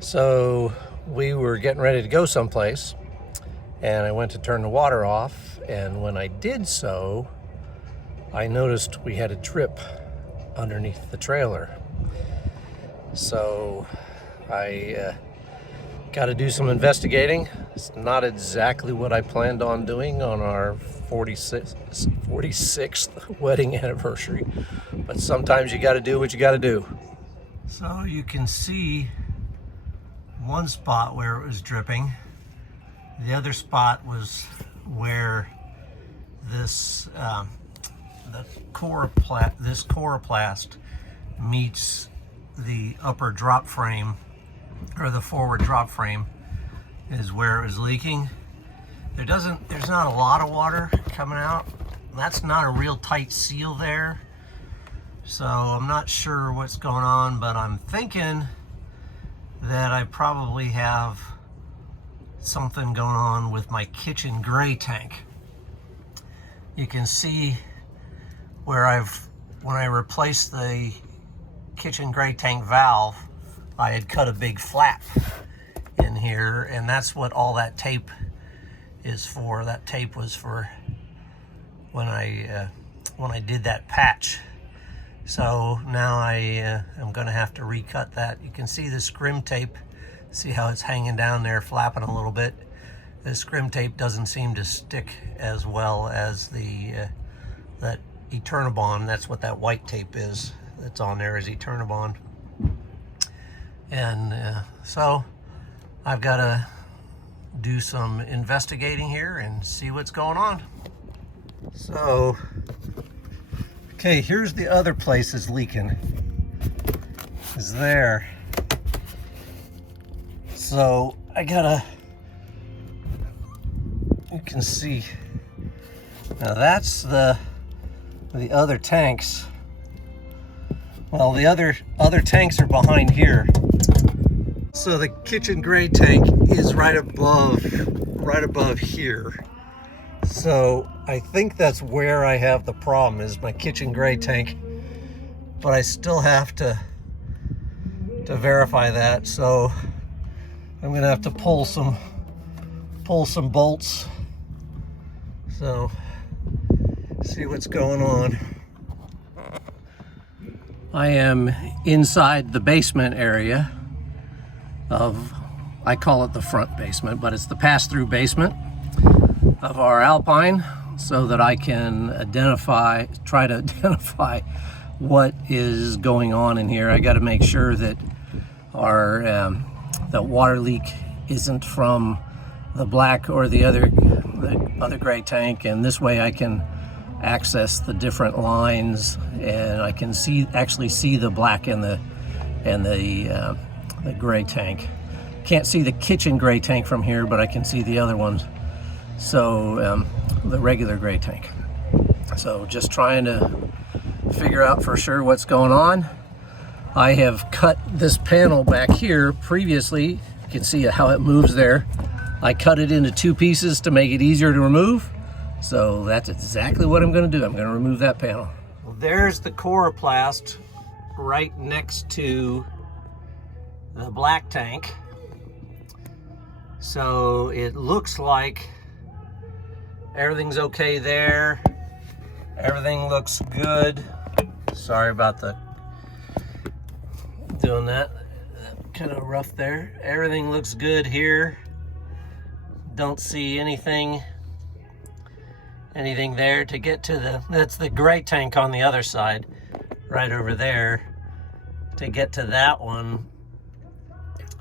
So we were getting ready to go someplace, and I went to turn the water off, and when I did so, I noticed we had a drip underneath the trailer. So I got to do some investigating. It's not exactly what I planned on doing on our 46th wedding anniversary, but sometimes you got to do what you got to do. So you can see one spot where it was dripping. The other spot was where this coroplast meets the upper drop frame, or the forward drop frame, is where it was leaking. There's not a lot of water coming out. That's not a real tight seal there. So I'm not sure what's going on, but I'm thinking that I probably have something going on with my kitchen gray tank. You can see where when I replaced the kitchen gray tank valve, I had cut a big flap in here, and that's what all that tape is for. That tape was for when I did that patch. So now I am going to have to recut that. You can see the scrim tape. See how it's hanging down there, flapping a little bit. The scrim tape doesn't seem to stick as well as that Eternabond. That's what that white tape is that's on there, is Eternabond. And so I've got to do some investigating here and see what's going on. So, okay, here's the other place is leaking. Is there. So I gotta, you can see, now that's the other tanks. Well, the other tanks are behind here. So the kitchen gray tank is right above here. So I think that's where I have the problem, is my kitchen gray tank, but I still have to verify that. So I'm gonna have to pull some bolts. So see what's going on. I am inside the basement area of, I call it the front basement, but it's the pass-through basement of our Alpine, so that I can try to identify what is going on in here. I got to make sure that our the water leak isn't from the black or the other gray tank, and this way I can access the different lines, and I can actually see the black and the gray tank. Can't see the kitchen gray tank from here, but I can see the other ones. So the regular gray tank. So just trying to figure out for sure what's going on. I have cut this panel back here previously. You can see how it moves there. I cut it into two pieces to make it easier to remove. So that's exactly what I'm going to do. I'm going to remove that panel. Well, there's the coroplast right next to the black tank. So it looks like everything's okay there. Everything looks good. Sorry about doing that. Kind of rough there. Everything looks good here. Don't see anything there. To get to that's the gray tank on the other side, right over there. To get to that one,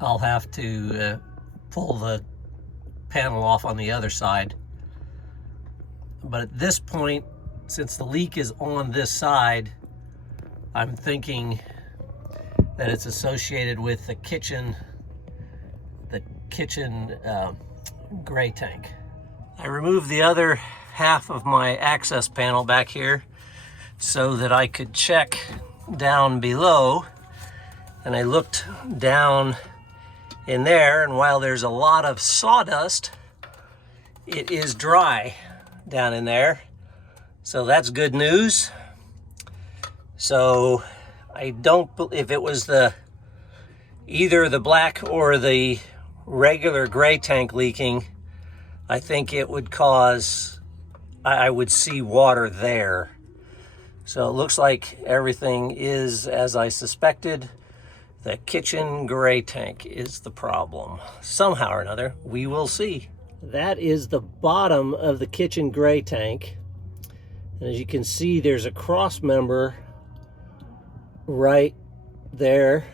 I'll have to pull the panel off on the other side. But at this point, since the leak is on this side, I'm thinking that it's associated with the kitchen gray tank. I removed the other half of my access panel back here so that I could check down below, and I looked down in there, and while there's a lot of sawdust, it is dry down in there. So that's good news. So I don't, if it was the either the black or the regular gray tank leaking, I think it would cause, I would see water there. So it looks like everything is as I suspected. The kitchen gray tank is the problem. Somehow or another, we will see. That is the bottom of the kitchen gray tank. And as you can see, there's a cross member right there.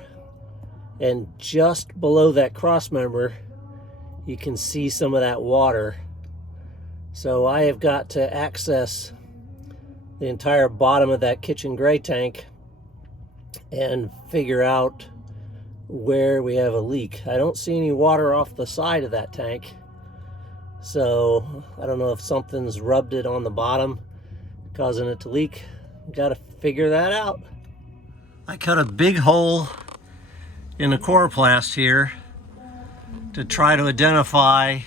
And just below that cross member, you can see some of that water. So I have got to access the entire bottom of that kitchen gray tank and figure out where we have a leak. I don't see any water off the side of that tank, so I don't know if something's rubbed it on the bottom causing it to leak. Got to figure that out. I cut a big hole in the coroplast here to try to identify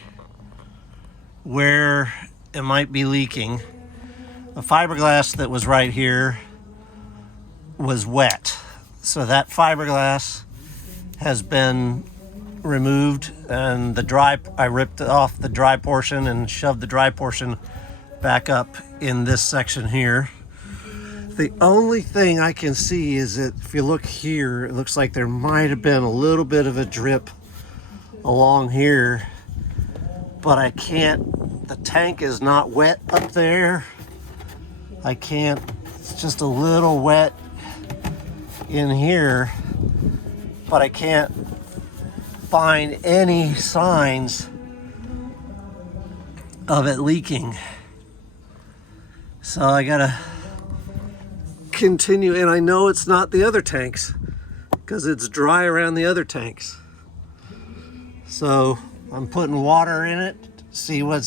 where it might be leaking. The fiberglass that was right here was wet, so that fiberglass has been removed, and the dry, I ripped off the dry portion and shoved the dry portion back up in this section here. The only thing I can see is that if you look here, it looks like there might have been a little bit of a drip along here, but I can't, the tank is not wet up there. I can't, it's just a little wet in here, but I can't find any signs of it leaking. So I gotta continue, and I know it's not the other tanks because it's dry around the other tanks. So I'm putting water in it, see what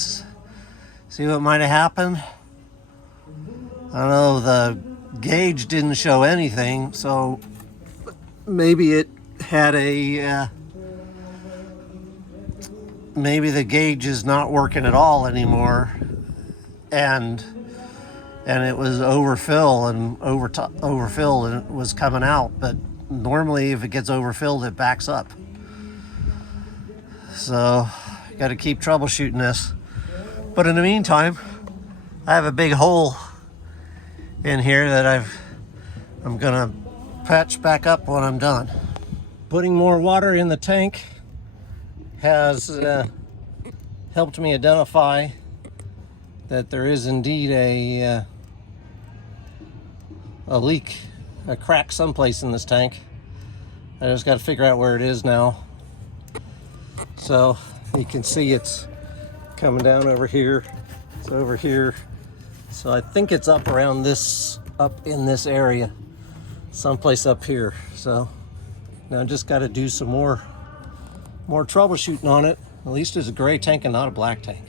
might have happened. I don't know, the gauge didn't show anything, so maybe it had a, maybe the gauge is not working at all anymore, and it was overfill and overfill and it was coming out. But normally if it gets overfilled, it backs up. So got to keep troubleshooting this. But in the meantime, I have a big hole in here that I'm gonna patch back up when I'm done. Putting more water in the tank has helped me identify that there is indeed a leak, a crack someplace in this tank. I just got to figure out where it is now. So you can see it's coming down over here. It's over here. So I think it's up around this, up in this area, someplace up here. So now I just got to do some more troubleshooting on it. At least it's a gray tank and not a black tank.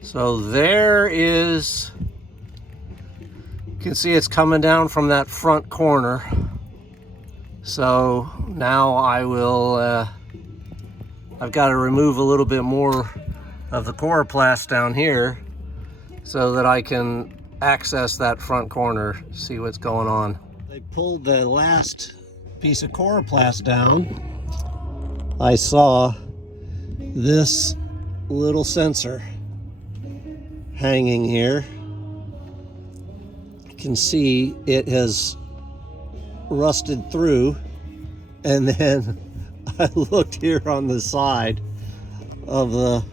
So there is, you can see it's coming down from that front corner. So now I will, I've got to remove a little bit more of the coroplast down here so that I can access that front corner, see what's going on. They pulled the last piece of coroplast down. I saw this little sensor hanging here. You can see it has rusted through, and then I looked here on the side of the,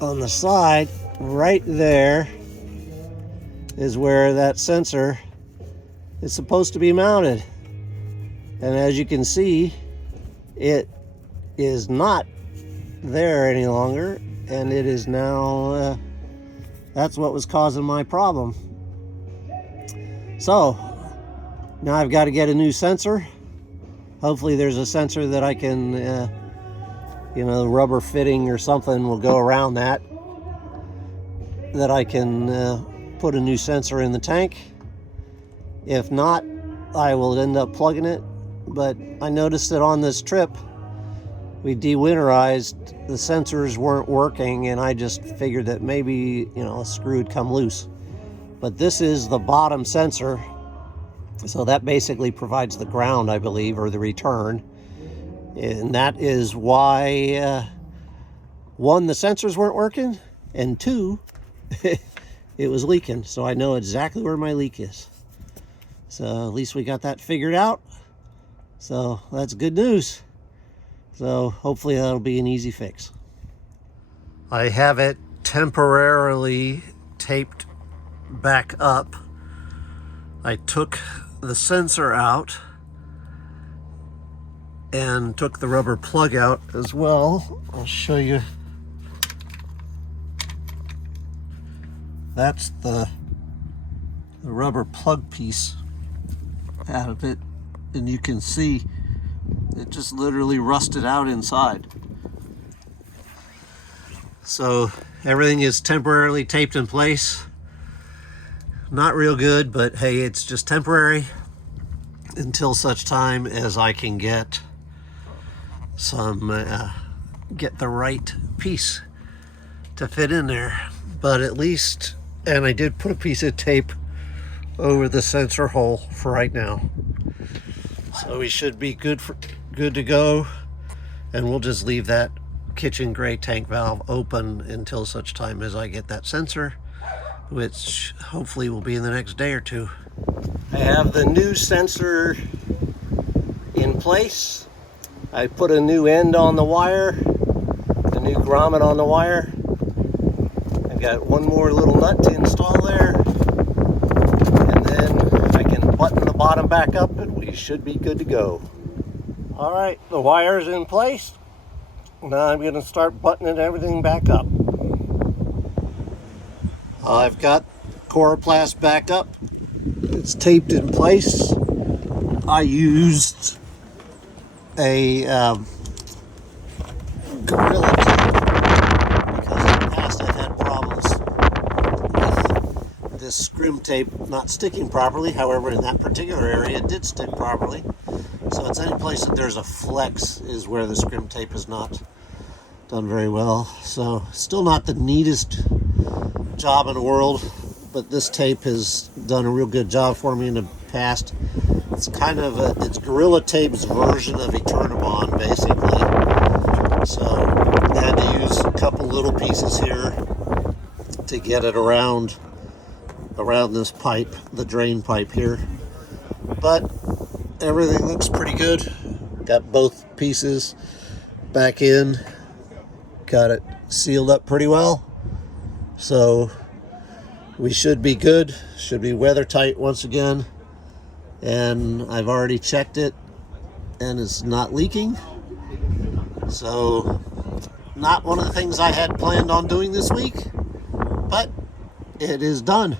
on the side right there is where that sensor is supposed to be mounted, and as you can see, it is not there any longer, and it is now that's what was causing my problem. So now I've got to get a new sensor. Hopefully there's a sensor that I can you know, rubber fitting or something will go around that I can put a new sensor in the tank. If not, I will end up plugging it. But I noticed that on this trip we dewinterized, the sensors weren't working, and I just figured that maybe, you know, a screw would come loose. But this is the bottom sensor So that basically provides the ground, I believe, or the return. And that is why, one, the sensors weren't working, and two, it was leaking. So I know exactly where my leak is. So at least we got that figured out. So that's good news. So hopefully that'll be an easy fix. I have it temporarily taped back up. I took the sensor out and took the rubber plug out as well. I'll show you. That's the rubber plug piece out of it, and you can see it just literally rusted out inside. So everything is temporarily taped in place. Not real good, but hey, it's just temporary until such time as I can get get the right piece to fit in there. But at least, and I did put a piece of tape over the sensor hole for right now. So we should be good to go, and we'll just leave that kitchen gray tank valve open until such time as I get that sensor, which hopefully will be in the next day or two. I have the new sensor in place. I put a new end on the wire, the new grommet on the wire. I've got one more little nut to install there, and then I can button the bottom back up and we should be good to go. All right, the wire's in place. Now I'm going to start buttoning everything back up. I've got coroplast back up. It's taped in place. I used a Gorilla Tape because in the past I've had problems with this scrim tape not sticking properly. However, in that particular area it did stick properly. So it's any place that there's a flex is where the scrim tape is not done very well. So still not the neatest job in the world, but this tape has done a real good job for me in the past. It's kind of it's Gorilla Tape's version of Eternabond, basically. So I had to use a couple little pieces here to get it around this pipe, the drain pipe here. But everything looks pretty good. Got both pieces back in. Got it sealed up pretty well. So we should be good. Should be weather tight once again. And I've already checked it and it's not leaking. So not one of the things I had planned on doing this week, but it is done.